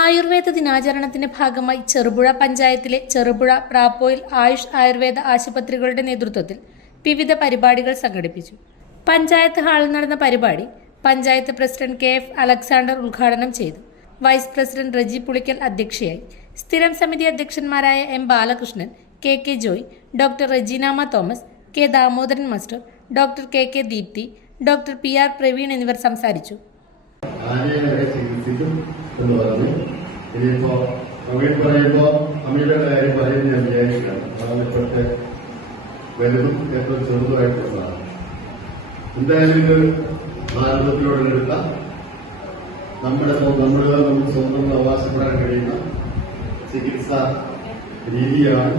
ആയുർവേദ ദിനാചരണത്തിന്റെ ഭാഗമായി ചെറുപുഴ പഞ്ചായത്തിലെ ചെറുപുഴ പ്രാപ്പോയിൽ ആയുഷ് ആയുർവേദ ആശുപത്രികളുടെ നേതൃത്വത്തിൽ വിവിധ പരിപാടികൾ സംഘടിപ്പിച്ചു. പഞ്ചായത്ത് ഹാളിൽ നടന്ന പരിപാടി panchayat president K F Alexander ഉദ്ഘാടനം ചെയ്തു. വൈസ് പ്രസിഡന്റ് റജി പുളിക്കൽ അധ്യക്ഷയായി. സ്ഥിരം സമിതി അധ്യക്ഷന്മാരായ M Balakrishnan K K Joy doctor Rejeenama Thomas K Damodaran master doctor K K Deepthi doctor P R Praveen എന്നിവർ സംസാരിച്ചു. ഇനിയിപ്പോ പ്രവീൺ പറയുമ്പോ അമ്മയുടെ കാര്യം പറയും ഞാൻ വിചാരിക്കുകയാണ് അതാണ് ഇപ്പോഴത്തെ വലുതും ഏറ്റവും ചെറുതുമായിട്ടുള്ളതാണ് എന്തായാലും ഇത് ഭാരതത്തിലോടെടുത്ത നമ്മുടെ നമ്മൾ നമുക്ക് സ്വന്തം അവകാശപ്പെടാൻ കഴിയുന്ന ചികിത്സാ രീതിയാണ്